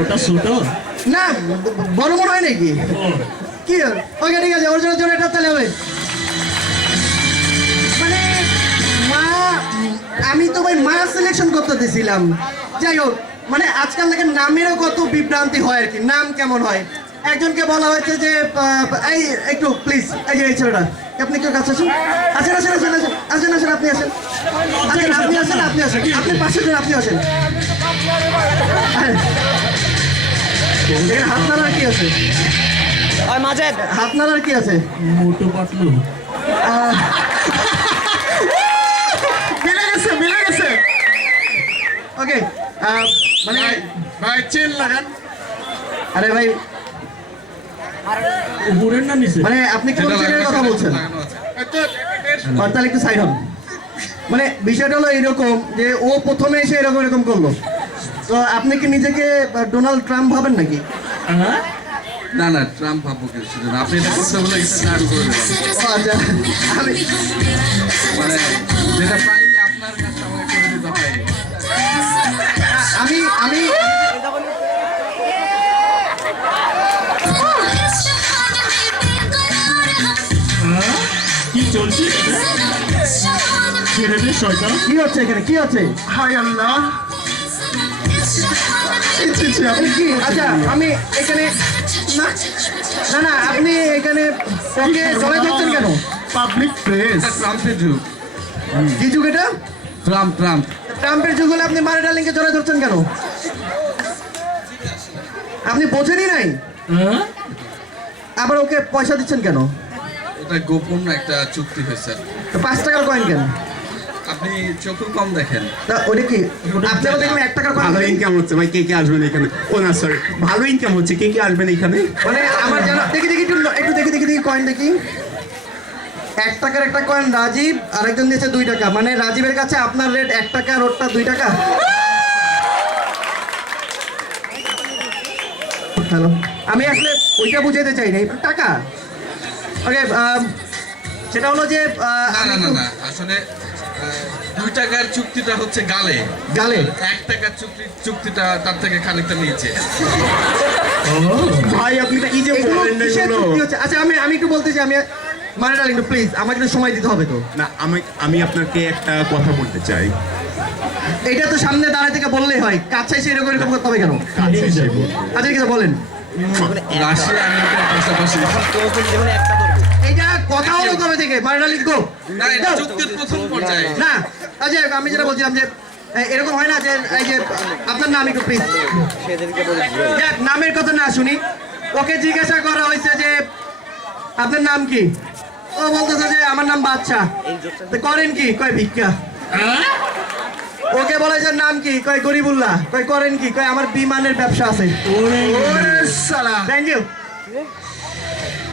ওটা ছোট না বড় মনে হয় নাকি কি ওকে ঠিক আছে ওর জন্য জোরে একটা তালে হবে মানে মা আমি তো ভাই মা সিলেকশন করতে দিয়েছিলাম যাই হোক মানে আজকাল দেখেন নামেরও কত বিভ্রান্তি হয় আর কি নাম কেমন হয় একজনকে বলা হয়েছে যে এই একটু প্লিজ এই যে এই ছেলেটা আপনি কেউ কাছে আসেন আসেন আসেন আসেন আসেন আসেন আসেন আপনি আসেন আসেন আপনি আসেন আপনি আসেন আপনি পাশে জন আপনি আসেন এখানে হাত নাড়ার কি আছে হাত নাড়ার কি আছে মোটো পাতলু মিলে গেছে ওকে মানে ভাই চেন লাগান আরে ভাই উপরের না নিচে মানে আপনি কোন চেনের কথা বলছেন তাহলে একটু সাইড হন মানে বিষয়টা হলো এইরকম যে ও প্রথমে এসে এরকম এরকম করলো তো আপনি কি নিজেকে ডোনাল্ড ট্রাম্প ভাবেন নাকি হ্যাঁ না না ট্রাম্প ভাববো কিছু না আপনি এটা করতে বলে এটা চালু করে দেবেন ও আচ্ছা আমি মানে যেটা পাইনি আপনার কাছে আমাকে করে দিতে হয় আমি আমি হ্যাঁ? কি চলছে ছেড়ে দে শয়তান কি হচ্ছে এখানে কি হচ্ছে হাই আল্লাহ আপনি কি আচ্ছা আমি এখানে না না না আপনি এখানে ওকে জড়াই ধরছেন কেন পাবলিক প্লেস ট্রাম্পের যুগ কি যুগ এটা ট্রাম্প ট্রাম্প ট্রাম্পের যুগ হলে আপনি মারি ডার্লিংকে জড়াই ধরছেন কেন আপনি বোঝেনই নাই হ্যাঁ আবার ওকে পয়সা দিচ্ছেন কেন এটা গোপন একটা চুক্তি হয়েছে তো 5 টাকার কয়েন কেন আপনি চোখও কম দেখেন তা ওটা কি আপনি আমাদের এখানে 1 টাকার কয়েন ভালো ইনকাম হচ্ছে ভাই কে কে আসবেন এখানে ও না সরি ভালো ইনকাম হচ্ছে কে কে আসবেন এখানে মানে আমার জানা দেখি দেখি একটু দেখি দেখি দেখি কয়েন দেখি 1 টাকার একটা কয়েন রাজীব আরেকজন দিয়েছে 2 টাকা মানে রাজীবের কাছে আপনার রেট 1 টাকা আর ওরটা 2 টাকা হ্যালো আমি আসলে ওইটা বুঝাইতে চাই না এটা টাকা ওকে সেটা হলো যে না আমি না না একটু- না আসলে 2 টাকার চুক্তিটা হচ্ছে গালে গালে 1 টাকার চুক্তিটা তার থেকে খানিকটা নিচে ভাই আপনি কি যে এগুলো বলেন না কিসের এগুলো? চুক্তি হচ্ছে? আচ্ছা আমি একটু বলতে চাই আমি মানে ডার্লিং প্লিজ আমাকে একটু সময় দিতে হবে তো না আমি আপনাকে একটা কথা বলতে চাই এটা তো সামনে দাঁড়ায় থেকে বললেই হয় কাছে এসে এরকম এরকম করতে হবে কেন কাছে এসে বলুন। আচ্ছা ঠিক আছে বলেন রাশিয়া আমেরিকার পাশাপাশি এইটা কথা হলো কবে থেকে মানে ডার্লিং গো না এটা চুক্তির প্রথম পর্যায়ে না আচ্ছা আমি যেটা বলছিলাম যে এরকম হয় না যে এই যে আপনার নাম একটু প্লিজ নামের কথা না শুনি ওকে জিজ্ঞাসা করা হয়েছে যে আপনার নাম কি ও বলতেছে যে আমার নাম বাদশা তো করেন কি কয় ভিক্ষা হ্যাঁ ওকে বলেছে নাম কি কয় গরিবুল্লাহ কয় করেন কি কয় আমার বিমানের ব্যবসা আছে ওরে থ্যাংক ইউ